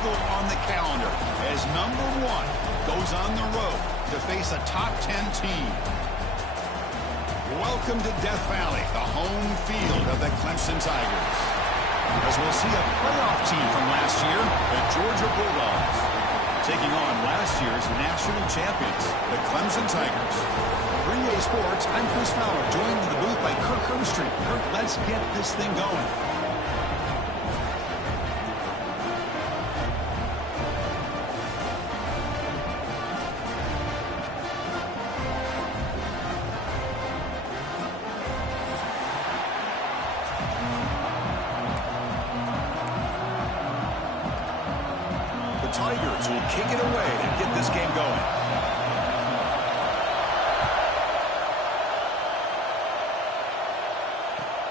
wrinkle on the calendar as number 1 goes on the road to face a top 10 team. Welcome to Death Valley, the home field of the Clemson Tigers. As we'll see a playoff team from last year, the Georgia Bulldogs, taking on last year's national champions, the Clemson Tigers. For UGA Sports, I'm Chris Fowler, joined in the booth by Kirk Herbstreit. Kirk, let's get this thing going. Tigers will kick it away to get this game going.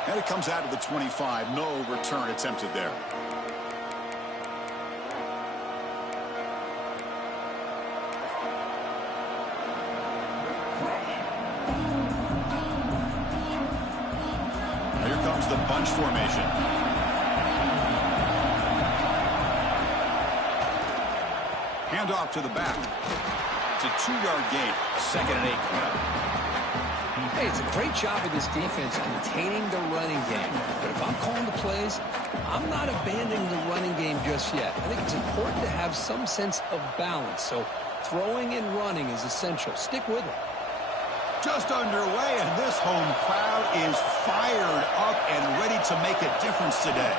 And it comes out of the 25. No return attempted there. Here comes the bunch formation. Handoff to the back. It's a 2-yard gain. 2nd and 8 coming up. Hey, it's a great job of this defense containing the running game. But if I'm calling the plays, I'm not abandoning the running game just yet. I think it's important to have some sense of balance. So throwing and running is essential. Stick with it. Just underway, and this home crowd is fired up and ready to make a difference today.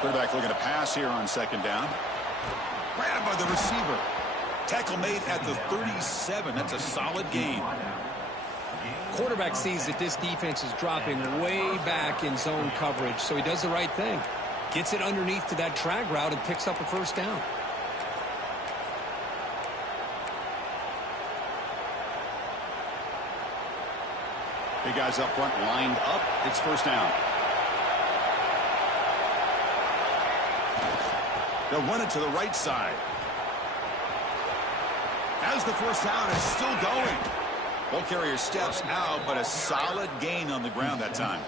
Quarterback looking to pass here on 2nd down. Grabbed by the receiver. Tackle made at the 37. That's a solid gain. Quarterback sees that this defense is dropping way back in zone coverage, so he does the right thing. Gets it underneath to that drag route and picks up a 1st down. Big guys up front lined up. It's 1st down. They'll run it to the right side. As the 1st down is still going. Ball carrier steps out, but a solid gain on the ground that time.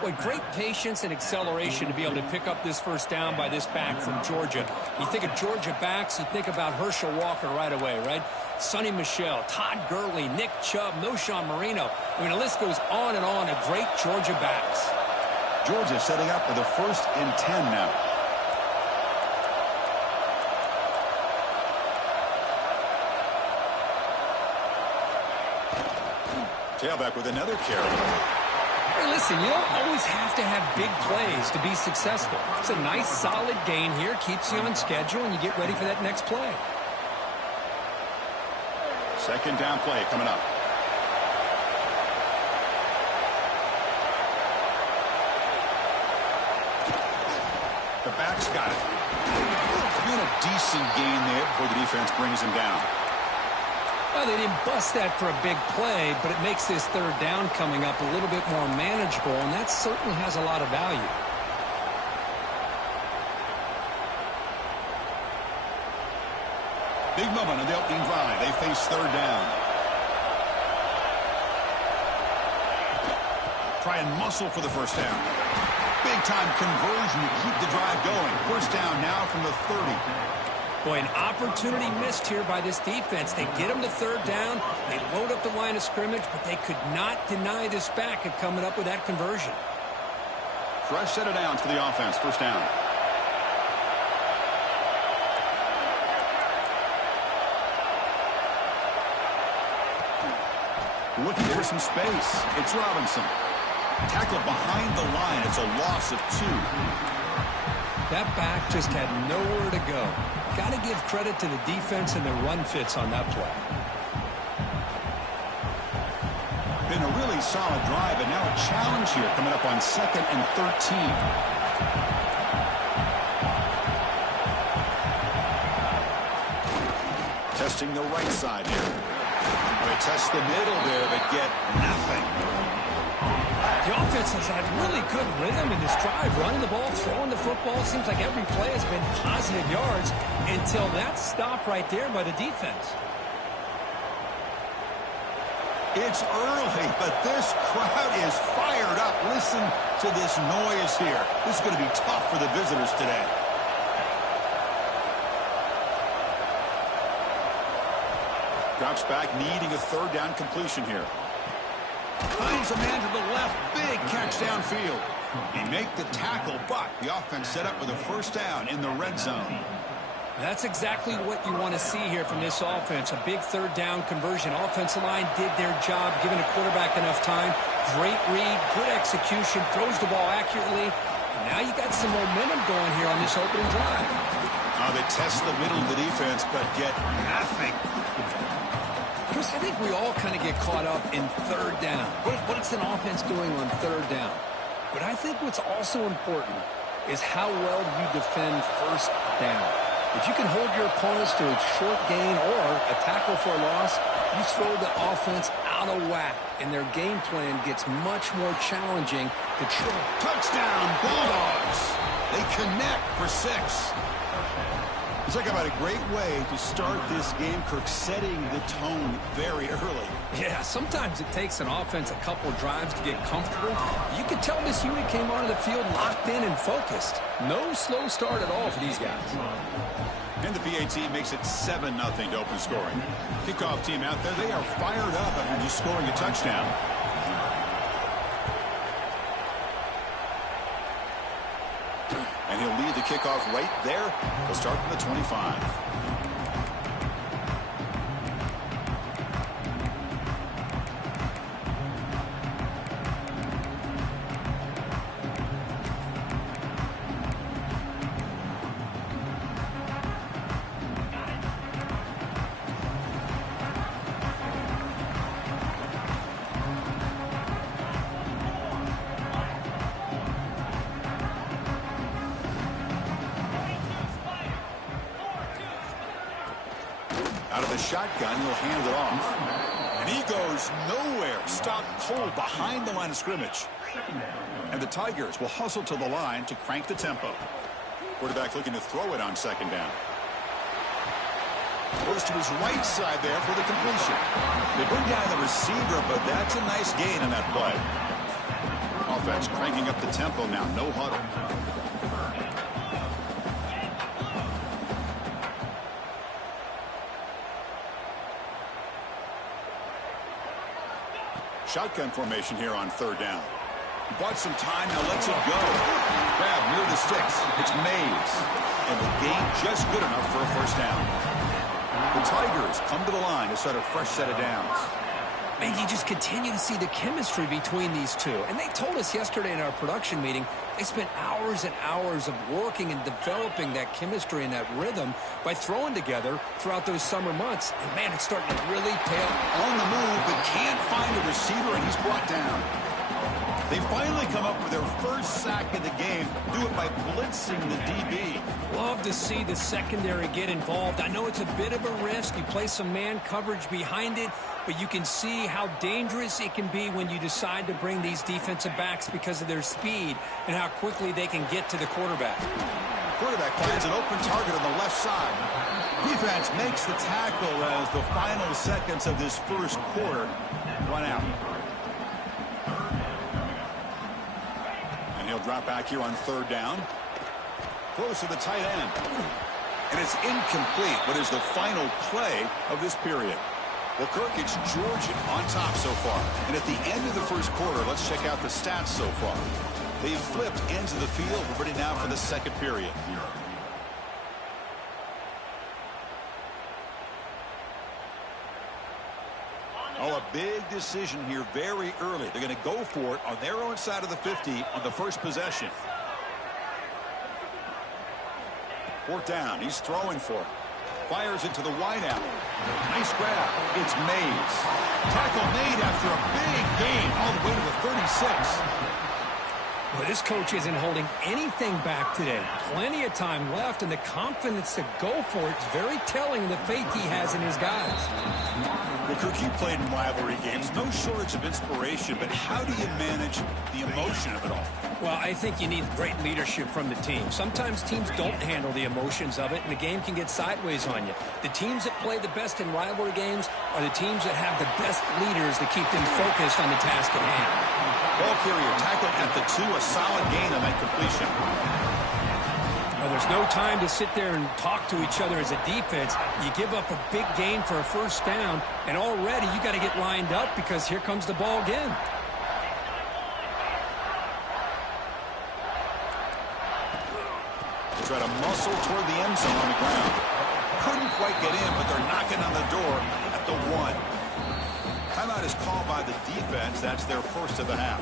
Boy, great patience and acceleration to be able to pick up this 1st down by this back from Georgia. You think of Georgia backs, you think about Herschel Walker right away, right? Sonny Michel, Todd Gurley, Nick Chubb, Noshawn Marino. I mean, the list goes on and on of great Georgia backs. Georgia setting up for the 1st and 10 now. Tailback with another carry. Hey, listen, you don't always have to have big plays to be successful. It's a nice, solid gain here. Keeps you on schedule, and you get ready for that next play. 2nd down play coming up. The back's got it. Doing a decent gain there before the defense brings him down. Well, they didn't bust that for a big play, but it makes this 3rd down coming up a little bit more manageable, and that certainly has a lot of value. Big moment on the opening drive. They face 3rd down. Try and muscle for the 1st down. Big-time conversion to keep the drive going. 1st down now from the 30. Boy, an opportunity missed here by this defense. They get them to 3rd down. They load up the line of scrimmage, but they could not deny this back of coming up with that conversion. Fresh set of downs for the offense. 1st down. Looking for some space. It's Robinson. Tackle behind the line. It's a loss of 2. That back just had nowhere to go. Got to give credit to the defense and the run fits on that play. Been a really solid drive, and now a challenge here coming up on 2nd and 13. Testing the right side here. They test the middle there, but get nothing. The offense has had really good rhythm in this drive, running the ball, throwing the football. Seems like every play has been positive yards until that stop right there by the defense. It's early, but this crowd is fired up. Listen to this noise here. This is going to be tough for the visitors today. Drops back, needing a third down completion here. Finds a man to the left. Big catch downfield. He make the tackle, but the offense set up with a first down in the red zone. That's exactly what you want to see here from this offense. A big third down conversion. Offensive line did their job, giving the quarterback enough time. Great read, good execution, throws the ball accurately. And now you got some momentum going here on this opening drive. They test the middle of the defense, but get nothing. Chris, I think we all kind of get caught up in third down. What's an offense doing on third down? But I think what's also important is how well you defend first down. If you can hold your opponents to a short gain or a tackle for a loss, you throw the offense out of whack, and their game plan gets much more challenging to try. Touchdown, Bulldogs! They connect for 6. Talk about a great way to start this game, Kirk, setting the tone very early. Yeah, sometimes it takes an offense a couple of drives to get comfortable. You can tell this unit came onto the field locked in and focused. No slow start at all for these guys. And the PAT makes it 7-0 to open scoring. Kickoff team out there, they are fired up after just scoring a touchdown. And he'll lead the kickoff right there. He'll start from the 25. Out of the shotgun, he'll hand it off. And he goes nowhere. Stopped cold behind the line of scrimmage. And the Tigers will hustle to the line to crank the tempo. Quarterback looking to throw it on second down. Goes to his right side there for the completion. They bring down the receiver, but that's a nice gain on that play. Offense cranking up the tempo now. No huddle. Shotgun formation here on third down. Bought some time, now lets it go. Grab near the sticks. It's Mays. And the gain just good enough for a first down. The Tigers come to the line to start a fresh set of downs. Man, you just continue to see the chemistry between these two. And they told us yesterday in our production meeting, they spent hours and hours of working and developing that chemistry and that rhythm by throwing together throughout those summer months. And, man, it's starting to really pay off. On the move, but can't find a receiver, and he's brought down. They finally come up with their first sack of the game. Do it by blitzing the DB. Love to see the secondary get involved. I know it's a bit of a risk. You play some man coverage behind it, but you can see how dangerous it can be when you decide to bring these defensive backs because of their speed and how quickly they can get to the quarterback. Quarterback finds an open target on the left side. Defense makes the tackle as the final seconds of this first quarter run out. And he'll drop back here on third down. Close to the tight end. And it's incomplete. What is the final play of this period? Well, Kirk, it's Georgia on top so far. And at the end of the first quarter, let's check out the stats so far. They've flipped ends of the field. We're ready now for the second period. Oh, a big decision here very early. They're going to go for it on their own side of the 50 on the first possession. Fourth down. He's throwing for it. Fires it to the wideout. Nice grab. It's Mays. Tackle made after a big gain all the way to the 36. Well, this coach isn't holding anything back today. Plenty of time left, and the confidence to go for it is very telling of the faith he has in his guys. Well, Kirk, you played in rivalry games. No shortage of inspiration, but how do you manage the emotion of it all? Well, I think you need great leadership from the team. Sometimes teams don't handle the emotions of it, and the game can get sideways on you. The teams that play the best in rivalry games are the teams that have the best leaders that keep them focused on the task at hand. Ball carrier tackled at the 2, a solid gain on that completion. Well, There's no time to sit there and talk to each other as a defense. You give up a big gain for a first down, and already you got to get lined up because here comes the ball again. Try to muscle toward the end zone on the ground. Couldn't quite get in, but they're knocking on the door at the 1. Timeout is called by the defense. That's their first of the half.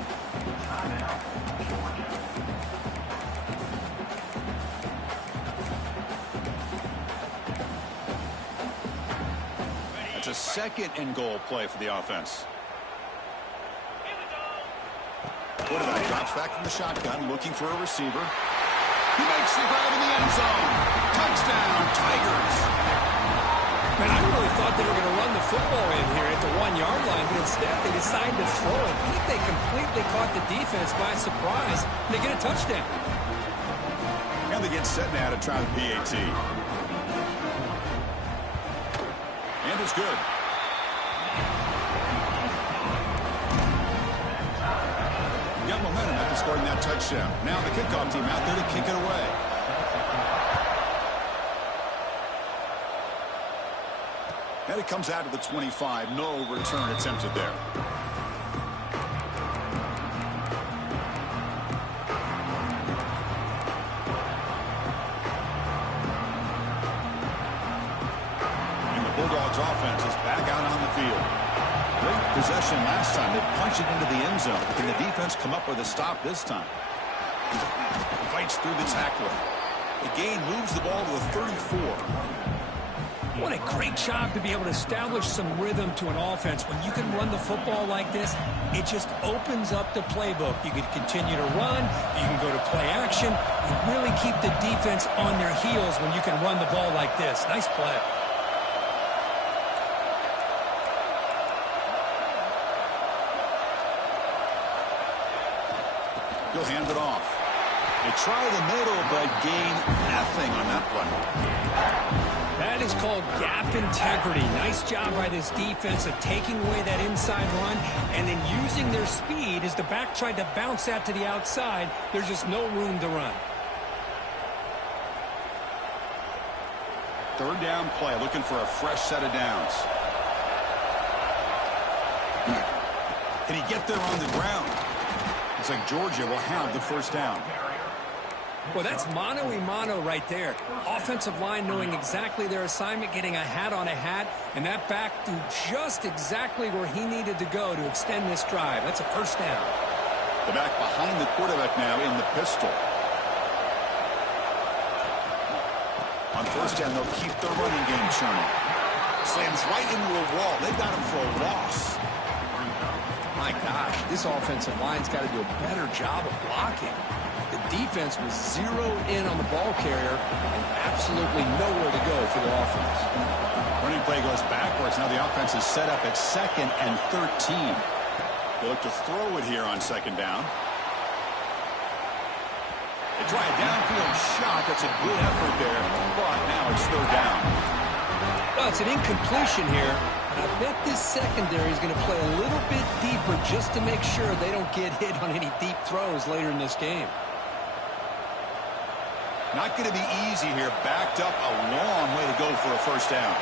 That's a second and goal play for the offense. Quarterback drops back from the shotgun, looking for a receiver. He makes the grab in the end zone. Touchdown, Tigers. Man, I really thought they were going to run the football in here at the 1-yard line, but instead they decided to throw it. I think they completely caught the defense by surprise, and they get a touchdown. And they get set now to try the PAT. And it's good. Got momentum after scoring that touchdown. Now the kickoff team out there to kick it away. And it comes out to the 25. No return attempted there. And the Bulldogs offense is back out on the field. Great possession last time. They punched it into the end zone. Can the defense come up with a stop this time? Fights through the tackler. The gain moves the ball to the 34. What a great job to be able to establish some rhythm to an offense. When you can run the football like this, it just opens up the playbook. You can continue to run. You can go to play action. You really keep the defense on their heels when you can run the ball like this. Nice play. He'll hand it off. They try the middle, but gain nothing on that play. That is called gap integrity. Nice job by this defense of taking away that inside run and then using their speed as the back tried to bounce that to the outside. There's just no room to run. Third down play, looking for a fresh set of downs. Can he get there on the ground? Looks like Georgia will have the first down. Well, that's mano-a-mano right there. Offensive line knowing exactly their assignment, getting a hat on a hat, and that back threw just exactly where he needed to go to extend this drive. That's a first down. The back behind the quarterback now in the pistol. On first down, they'll keep their running game churning. Slams right into a wall. They've got him for a loss. My gosh, this offensive line's got to do a better job of blocking. The defense was zeroed in on the ball carrier and absolutely nowhere to go for the offense. Running play goes backwards. Now the offense is set up at 2nd and 13. They look to throw it here on 2nd down. They try a downfield shot. That's a good effort there, but now it's 3rd down. Well, it's an incompletion here. And I bet this secondary is going to play a little bit deeper just to make sure they don't get hit on any deep throws later in this game. Not going to be easy here. Backed up a long way to go for a first down.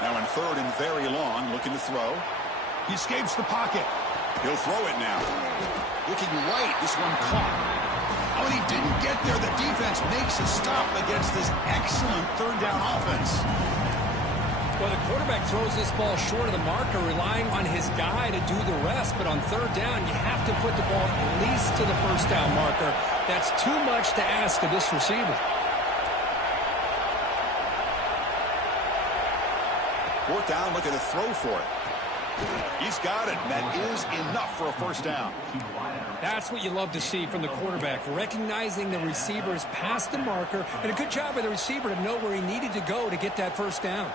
Now in 3rd and very long, looking to throw. He escapes the pocket. He'll throw it now. Looking right, this one caught. Oh, and he didn't get there. The defense makes a stop against this excellent 3rd down offense. Well, the quarterback throws this ball short of the marker, relying on his guy to do the rest. But on 3rd down, you have to put the ball at least to the first down marker. That's too much to ask of this receiver. 4th down, looking to throw for it. He's got it. That is enough for a first down. That's what you love to see from the quarterback, recognizing the receiver's past the marker, and a good job by the receiver to know where he needed to go to get that first down.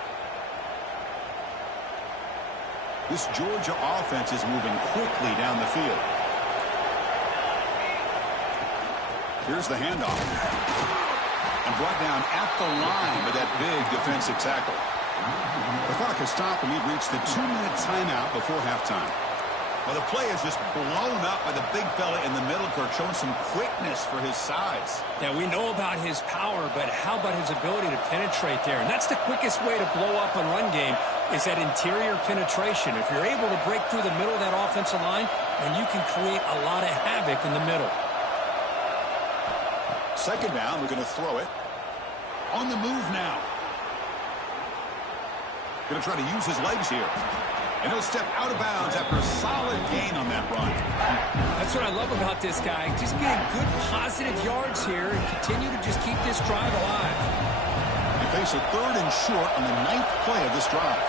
This Georgia offense is moving quickly down the field. Here's the handoff. And brought down at the line with that big defensive tackle. The clock has stopped, and we've reached the 2-minute timeout before halftime. Well, the play is just blown up by the big fella in the middle, Kirk, showing some quickness for his size. Yeah, we know about his power, but how about his ability to penetrate there? And that's the quickest way to blow up a run game, is that interior penetration. If you're able to break through the middle of that offensive line, then you can create a lot of havoc in the middle. Second down, we're going to throw it. On the move now. Going to try to use his legs here. And he'll step out of bounds after a solid gain on that run. That's what I love about this guy. Just getting good positive yards here and continue to just keep this drive alive. They face a 3rd and short on the 9th play of this drive.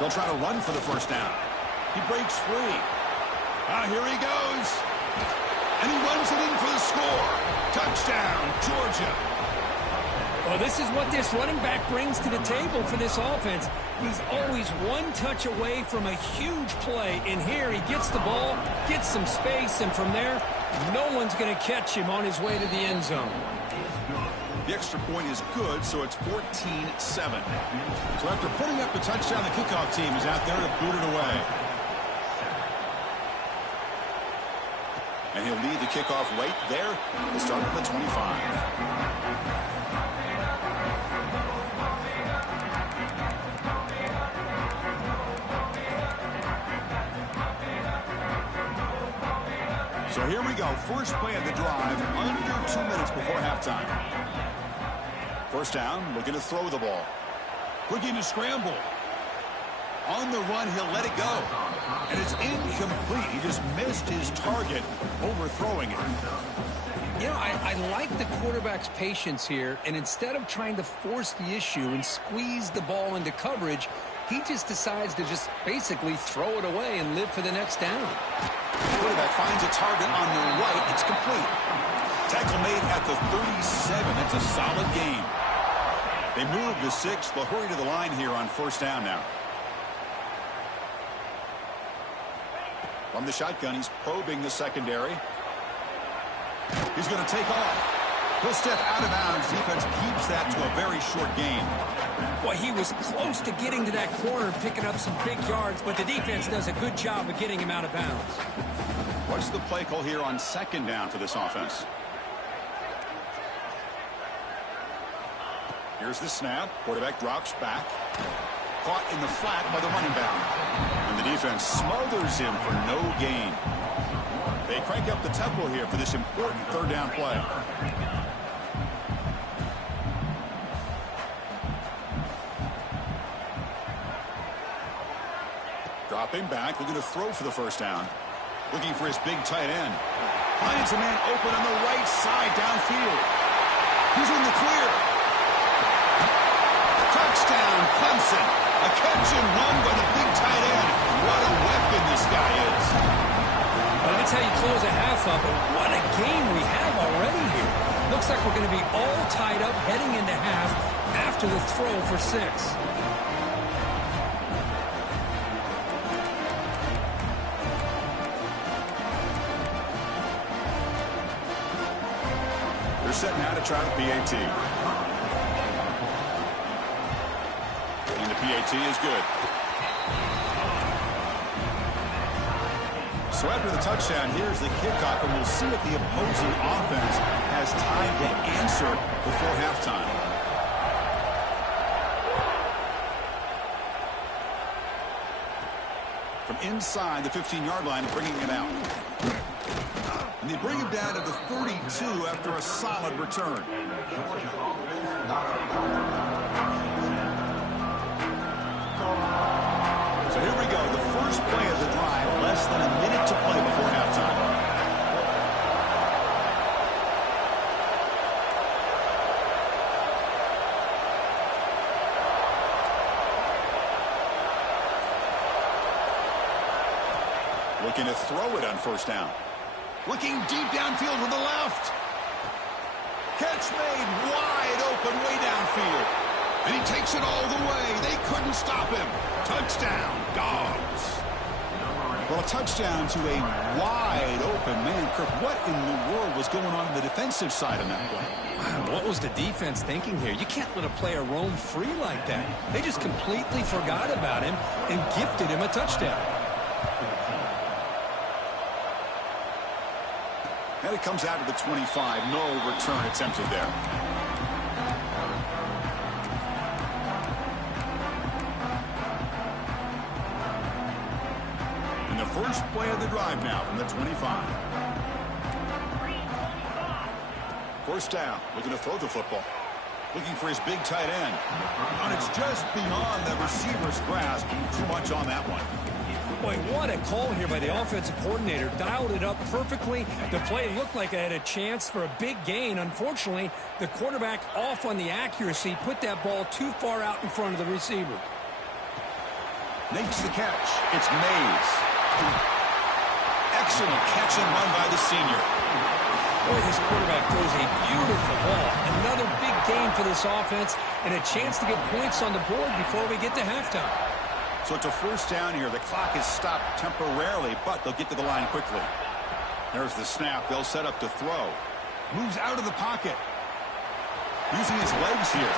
They'll try to run for the first down. He breaks free. Here he goes. And he runs it in for the score. Touchdown, Georgia. Well, this is what this running back brings to the table for this offense. He's always one touch away from a huge play. And here he gets the ball, gets some space, and from there, no one's going to catch him on his way to the end zone. The extra point is good, so it's 14-7. So after putting up the touchdown, the kickoff team is out there to boot it away. And he'll lead the kickoff right there. He'll start at the 25. So here we go. First play of the drive, under 2 minutes before halftime. First down, looking to throw the ball. Looking to scramble. On the run, he'll let it go. And it's incomplete. He just missed his target, overthrowing it. You know, I like the quarterback's patience here, and instead of trying to force the issue and squeeze the ball into coverage, he just decides to just basically throw it away and live for the next down. The quarterback finds a target on the right. It's complete. Tackle made at the 37. That's a solid gain. They move the 6. They'll hurry to the line here on first down now. From the shotgun, he's probing the secondary. He's going to take off. He'll step out of bounds. Defense keeps that to a very short gain. Well, he was close to getting to that corner, picking up some big yards, but the defense does a good job of getting him out of bounds. What's the play call here on second down for this offense? Here's the snap. Quarterback drops back. Caught in the flat by the running back. And the defense smothers him for no gain. They crank up the tempo here for this important third down play. Dropping back, looking to throw for the first down. Looking for his big tight end. Finds a man open on the right side downfield. He's in the clear. Touchdown, Clemson. A catch and run by the big tight end. What a weapon this guy is. Well, that's how you close a half up. What a game we have already here. Looks like we're going to be all tied up heading into half after the throw for 6. They're setting out to try the PAT. And the PAT is good. So after the touchdown, here's the kickoff, and we'll see if the opposing offense has time to answer before halftime. From inside the 15-yard line, bringing it out. And they bring him down to the 32 after a solid return. So here we go, the first play of the drive, less than a minute to play before halftime. Looking to throw it on first down. Looking deep downfield to the left. Catch made wide open way downfield. And he takes it all the way. They couldn't stop him. Touchdown, Dogs. Well, a touchdown to a wide open man. Kirk, what in the world was going on the defensive side of that play? Wow, what was the defense thinking here? You can't let a player roam free like that. They just completely forgot about him and gifted him a touchdown. And it comes out to the 25. No return attempted there. And the first play of the drive now from the 25. First down, looking to throw the football. Looking for his big tight end. And it's just beyond the receiver's grasp. Too much on that one. Boy, what a call here by the offensive coordinator. Dialed it up perfectly. The play looked like it had a chance for a big gain. Unfortunately, the quarterback off on the accuracy, put that ball too far out in front of the receiver. Makes the catch. It's Mays. Excellent catch and run by the senior. Boy, this quarterback throws a beautiful ball. Another big gain for this offense and a chance to get points on the board before we get to halftime. So it's a first down here. The clock is stopped temporarily, but they'll get to the line quickly. There's the snap. They'll set up to throw. Moves out of the pocket. Using his legs here.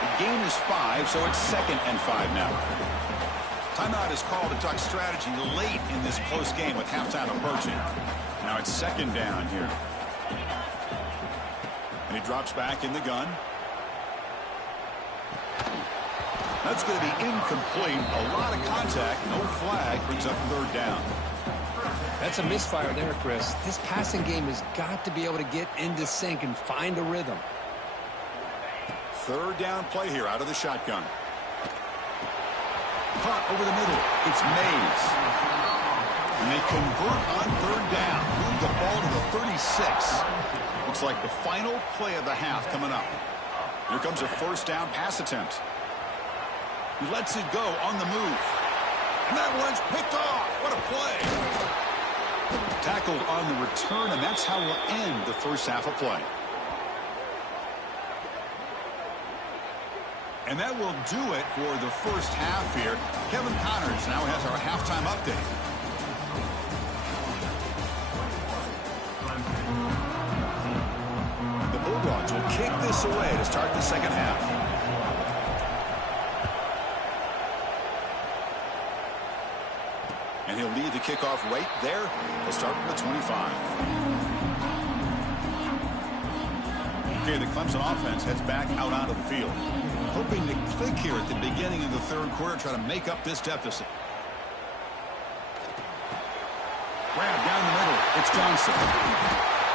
The gain is 5, so it's 2nd and 5 now. Timeout is called to talk strategy late in this close game with halftime approaching. Now it's 2nd down here. And he drops back in the gun. That's going to be incomplete. A lot of contact. No flag. Brings up 3rd down. That's a misfire there, Chris. This passing game has got to be able to get into sync and find a rhythm. 3rd down play here out of the shotgun. Caught over the middle. It's Mays. And they convert on 3rd down. Move the ball to the 36. Looks like the final play of the half coming up. Here comes a 1st down pass attempt. He lets it go on the move. And that one's picked off. What a play. Tackled on the return, and that's how we'll end the first half of play. And that will do it for the first half here. Kevin Connors now has our halftime update. The Bulldogs will kick this away to start the second half. And he'll lead the kickoff right there. He'll start from the 25. Okay, the Clemson offense heads back out onto the field. Hoping to click here at the beginning of the 3rd quarter, try to make up this deficit. Grab down the middle. It's Johnson.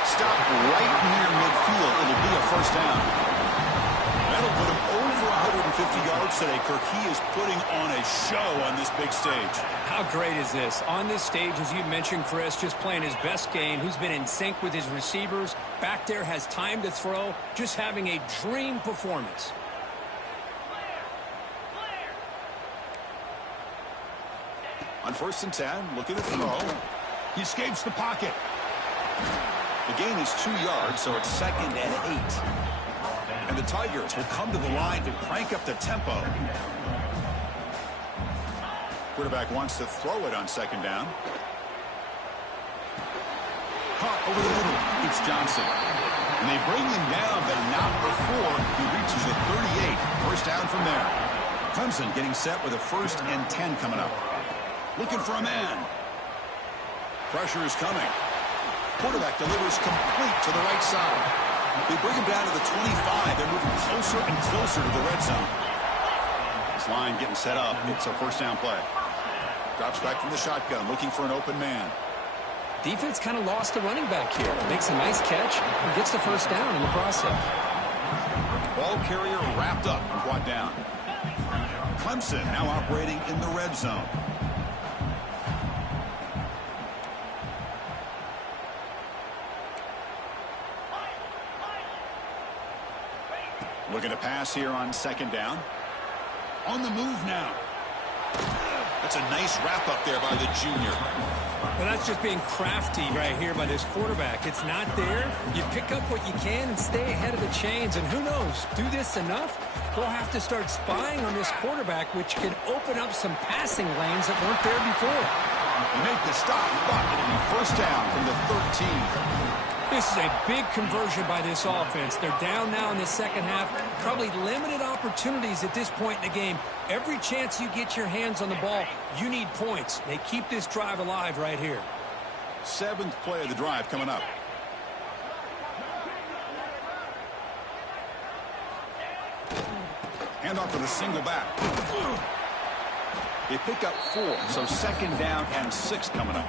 Stop right near midfield. It'll be a 1st down. That'll put him over 150 yards today, Kirk. He is putting on a show on this big stage. How great is this? On this stage, as you mentioned, Chris, just playing his best game. Who's been in sync with his receivers. Back there, has time to throw. Just having a dream performance. On 1st and 10, looking to throw. He escapes the pocket. The gain is 2 yards, so it's 2nd and 8. And the Tigers will come to the line to crank up the tempo. Quarterback wants to throw it on 2nd down. Caught over the middle. It's Johnson. And they bring him down, but not before he reaches the 38. 1st down from there. Clemson getting set with a 1st and 10 coming up. Looking for a man. Pressure is coming. Quarterback delivers complete to the right side. They bring him down to the 25. They're moving closer and closer to the red zone. This line getting set up. It's a 1st down play. Drops back from the shotgun, looking for an open man. Defense kind of lost the running back here. Makes a nice catch and gets the 1st down in the process. Ball carrier wrapped up and brought down. Clemson now operating in the red zone. Looking to pass here on 2nd down. On the move now. That's a nice wrap up there by the junior. Well, that's just being crafty right here by this quarterback. It's not there. You pick up what you can and stay ahead of the chains. And who knows, do this enough, they'll have to start spying on this quarterback, which can open up some passing lanes that weren't there before. You make the stop, but it'll be first down from the 13. This is a big conversion by this offense. They're down now in the second half. Probably limited opportunities at this point in the game. Every chance you get your hands on the ball, you need points. They keep this drive alive right here. 7th play of the drive coming up. Handoff for the single back. They pick up 4, so second down and 6 coming up.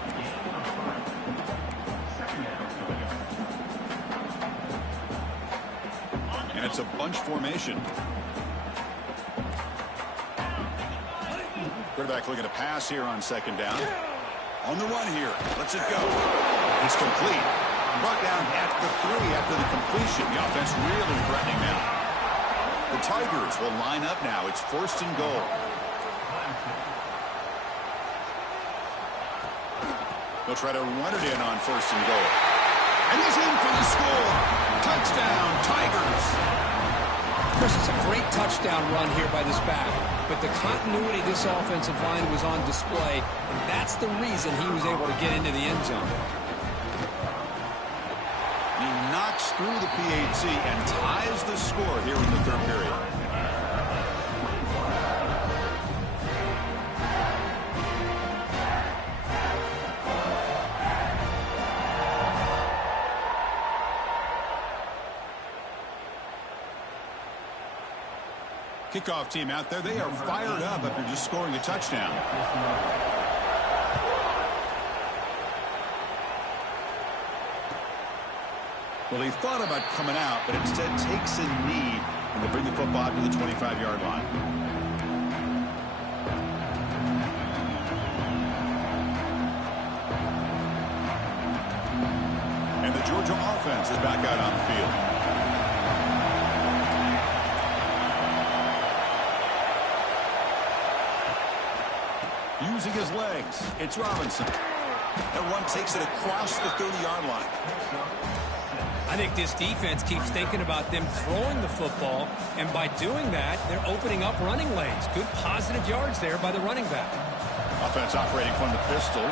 And it's a bunch formation. Quarterback looking to pass here on second down. On the run here. Lets it go. It's complete. Brought down at the 3 after the completion. The offense really threatening now. The Tigers will line up now. It's first and goal. They'll try to run it in on first and goal. And he's in for the score. Touchdown, Tigers. Chris, it's a great touchdown run here by this back. But the continuity of this offensive line was on display. And that's the reason he was able to get into the end zone. He knocks through the PAT and ties the score here in the third period. Kickoff team out there. They are fired up after just scoring a touchdown. Well, he thought about coming out, but instead takes a knee and they bring the football to the 25-yard line. And the Georgia offense is back out on the field. Using his legs, it's Robinson. That run takes it across the 30-yard line. I think this defense keeps thinking about them throwing the football, and by doing that, they're opening up running lanes. Good positive yards there by the running back. Offense operating from the pistol.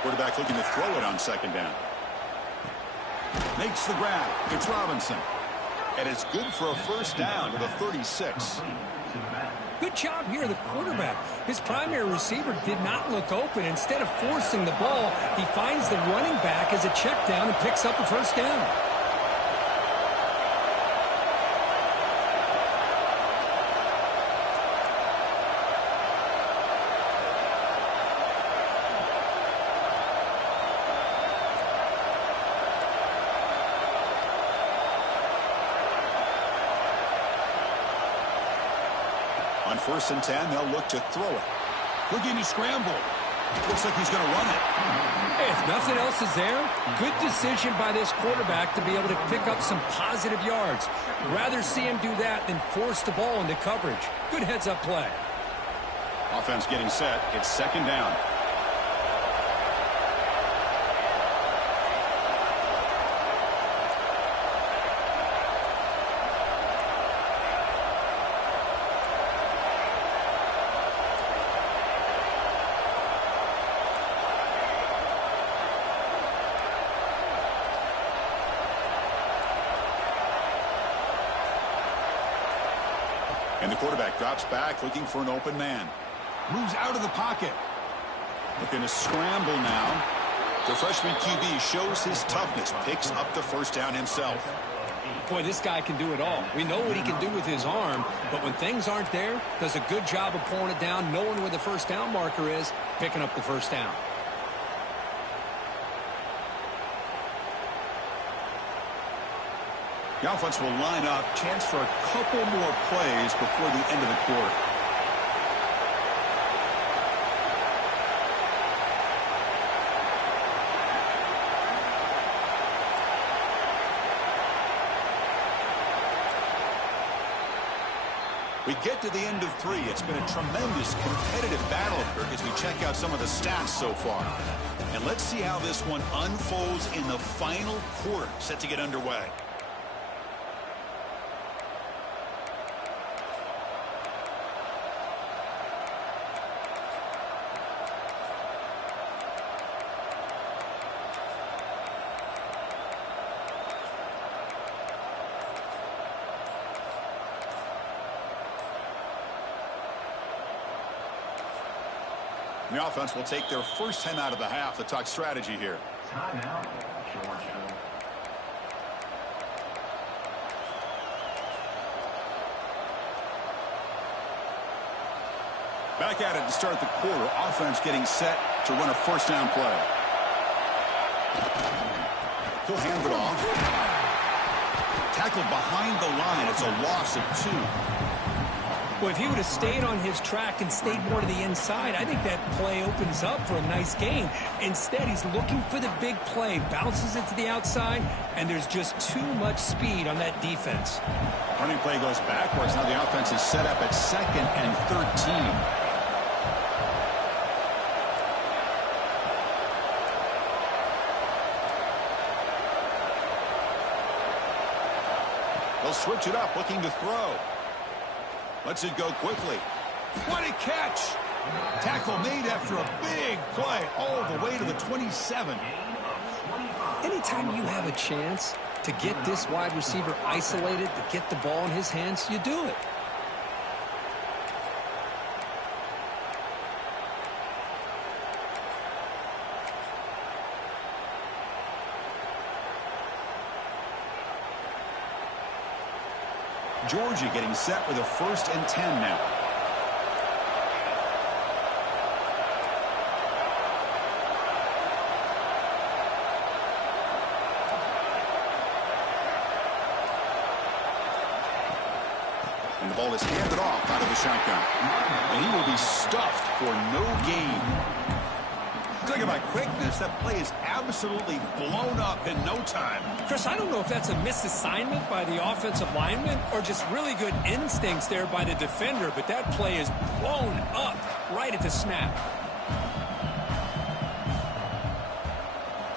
Quarterback looking to throw it on second down. Makes the grab. It's Robinson. And it's good for a first down to the 36. Good job here, the quarterback. His primary receiver did not look open. Instead of forcing the ball, he finds the running back as a check down and picks up a first down. On 1st and 10, they'll look to throw it. Looking to scramble. Looks like he's going to run it. Hey, if nothing else is there, good decision by this quarterback to be able to pick up some positive yards. Rather see him do that than force the ball into coverage. Good heads-up play. Offense getting set. It's second down. And the quarterback drops back, looking for an open man. Moves out of the pocket. Looking to scramble now. The freshman QB shows his toughness, picks up the first down himself. Boy, this guy can do it all. We know what he can do with his arm, but when things aren't there, does a good job of pulling it down, knowing where the first down marker is, picking up the first down. The offense will line up. Chance for a couple more plays before the end of the quarter. We get to the end of 3. It's been a tremendous competitive battle as we check out some of the stats so far. And let's see how this one unfolds in the final quarter, set to get underway. The offense will take their first time out of the half to talk strategy here. Timeout, Georgia. Back at it to start the quarter. Offense getting set to run a first down play. He'll hand it off. Tackled behind the line. It's a loss of 2. Well, if he would have stayed on his track and stayed more to the inside, I think that play opens up for a nice gain. Instead, he's looking for the big play, bounces it to the outside, and there's just too much speed on that defense. Running play goes backwards. Now the offense is set up at 2nd and 13. They'll switch it up, looking to throw. Lets it go quickly. What a catch! Tackle made after a big play all the way to the 27. Anytime you have a chance to get this wide receiver isolated, to get the ball in his hands, you do it. Georgia getting set with a 1st and 10 now. And the ball is handed off out of the shotgun. And he will be stuffed for no gain. Talking about quickness, that play is absolutely blown up in no time. Chris, I don't know if that's a misassignment by the offensive lineman or just really good instincts there by the defender, but that play is blown up right at the snap.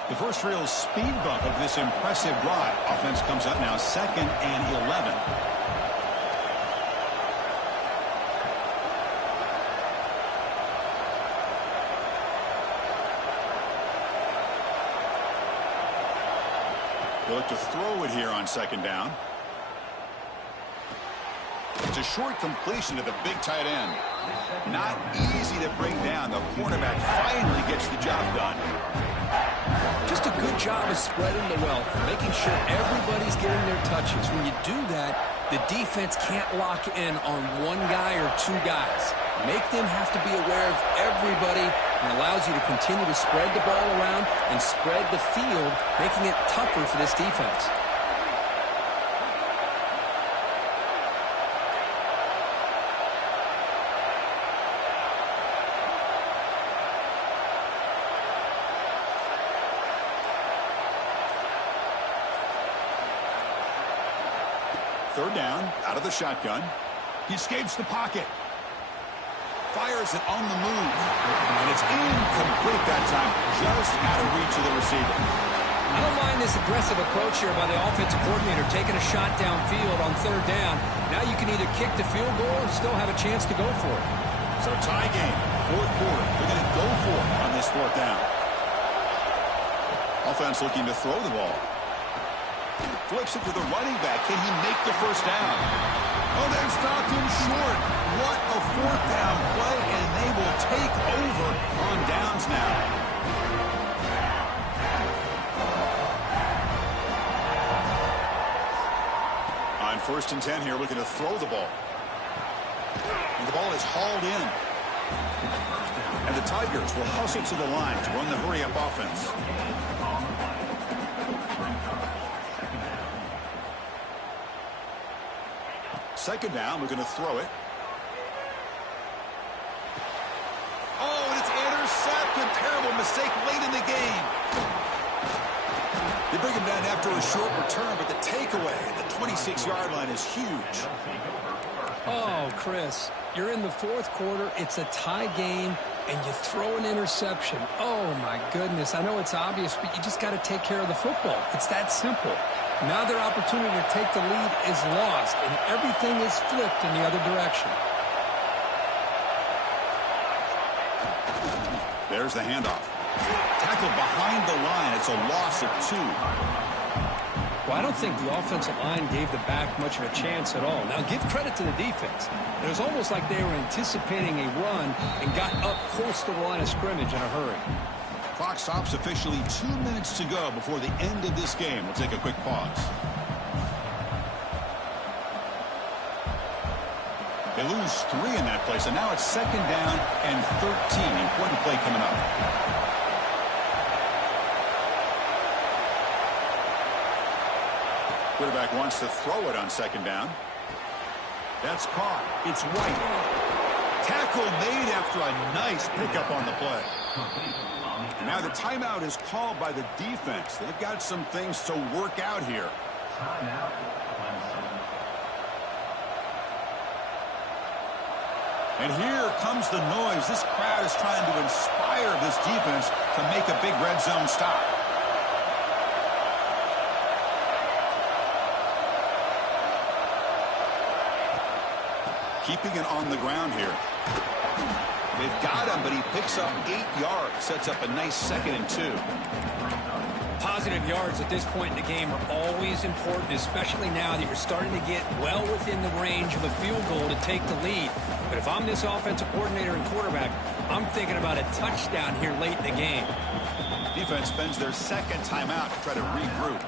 The first real speed bump of this impressive drive. Offense comes up now 2nd and 11. They'll look to throw it here on 2nd down. It's a short completion to the big tight end. Not easy to bring down. The cornerback finally gets the job done. Just a good job of spreading the wealth, making sure everybody's getting their touches. When you do that, the defense can't lock in on one guy or 2 guys. Make them have to be aware of everybody, and allows you to continue to spread the ball around and spread the field, making it tougher for this defense. Third down, out of the shotgun. He escapes the pocket. Fires it on the move. And it's incomplete that time, just out of reach of the receiver. I don't mind this aggressive approach here by the offensive coordinator, taking a shot downfield on 3rd down. Now you can either kick the field goal or still have a chance to go for it. So tie game, 4th quarter. They're going to go for it on this 4th down. Offense looking to throw the ball. Flips it to the running back. Can he make the first down? Oh, they've stopped him short. What a 4th down play, and they will take over on downs now. On 1st and 10 here, looking to throw the ball. And the ball is hauled in. And the Tigers will hustle to the line to run the hurry-up offense. Second down, we're going to throw it. Oh, and it's intercepted. Terrible mistake late in the game. They bring him down after a short return, but the takeaway at the 26-yard line is huge. Oh, Chris, you're in the fourth quarter. It's a tie game, and you throw an interception. Oh, my goodness. I know it's obvious, but you just got to take care of the football. It's that simple. Now their opportunity to take the lead is lost, and everything is flipped in the other direction. There's the handoff. Tackled behind the line. It's a loss of 2. Well, I don't think the offensive line gave the back much of a chance at all. Now, give credit to the defense. It was almost like they were anticipating a run and got up close to the line of scrimmage in a hurry. Clock stops officially 2 minutes to go before the end of this game. We'll take a quick pause. They lose 3 in that play, so now it's second down and 13. Important play coming up. Quarterback wants to throw it on second down. That's caught. It's White. Tackle made after a nice pickup on the play. And now the timeout is called by the defense. They've got some things to work out here. And here comes the noise. This crowd is trying to inspire this defense to make a big red zone stop. Keeping it on the ground here. They've got him, but he picks up 8 yards. Sets up a nice 2nd and 2. Positive yards at this point in the game are always important, especially now that you're starting to get well within the range of a field goal to take the lead. But if I'm this offensive coordinator and quarterback, I'm thinking about a touchdown here late in the game. Defense spends their second timeout to try to regroup.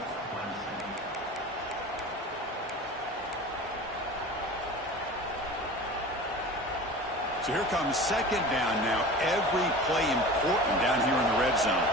So here comes second down now. Every play important down here in the red zone.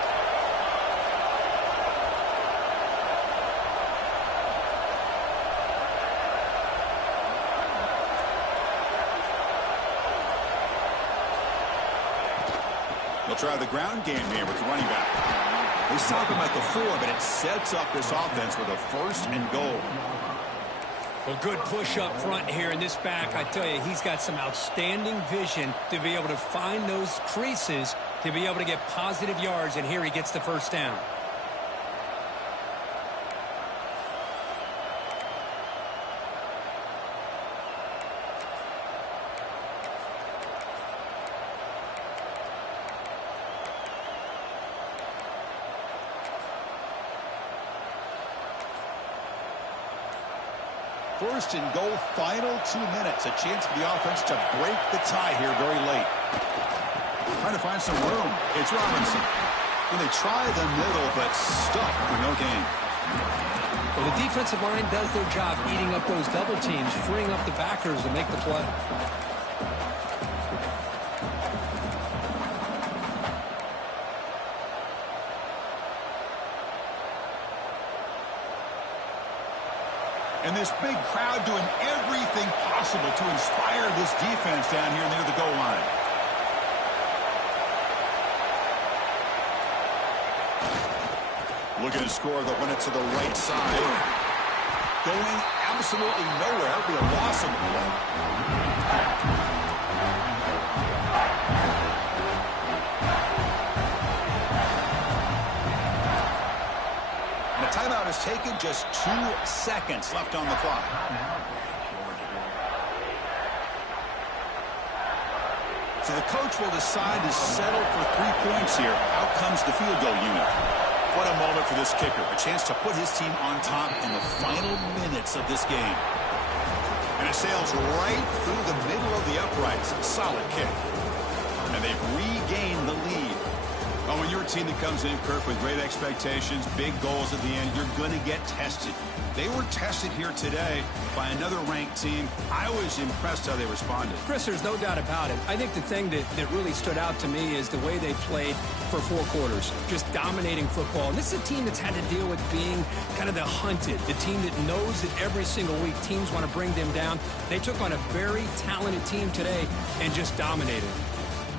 They'll try the ground game here with the running back. They stop him at the 4, but it sets up this offense with a 1st and goal. Well, good push up front here in this back. I tell you, he's got some outstanding vision to be able to find those creases to be able to get positive yards, and here he gets the first down. First and goal, final 2 minutes. A chance for the offense to break the tie here very late. Trying to find some room. It's Robinson. And they try the middle, but stuck for no gain. Well, the defensive line does their job eating up those double teams, freeing up the backers to make the play. And this big crowd doing everything possible to inspire this defense down here near the goal line. Looking to score the one to the right side. Going absolutely nowhere. It'll be a loss of the ball. Timeout is taken. Just 2 seconds left on the clock. So the coach will decide to settle for 3 points here. Out comes the field goal unit. What a moment for this kicker. A chance to put his team on top in the final minutes of this game. And it sails right through the middle of the uprights. Solid kick. And they've regained the lead. Oh, when you're a team that comes in, Kirk, with great expectations, big goals at the end, you're going to get tested. They were tested here today by another ranked team. I was impressed how they responded. Chris, there's no doubt about it. I think the thing that really stood out to me is the way they played for 4 quarters, just dominating football. And this is a team that's had to deal with being kind of the hunted, the team that knows that every single week teams want to bring them down. They took on a very talented team today and just dominated.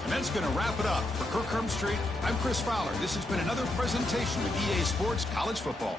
And that's going to wrap it up. For Kirk Street, I'm Chris Fowler. This has been another presentation of EA Sports College Football.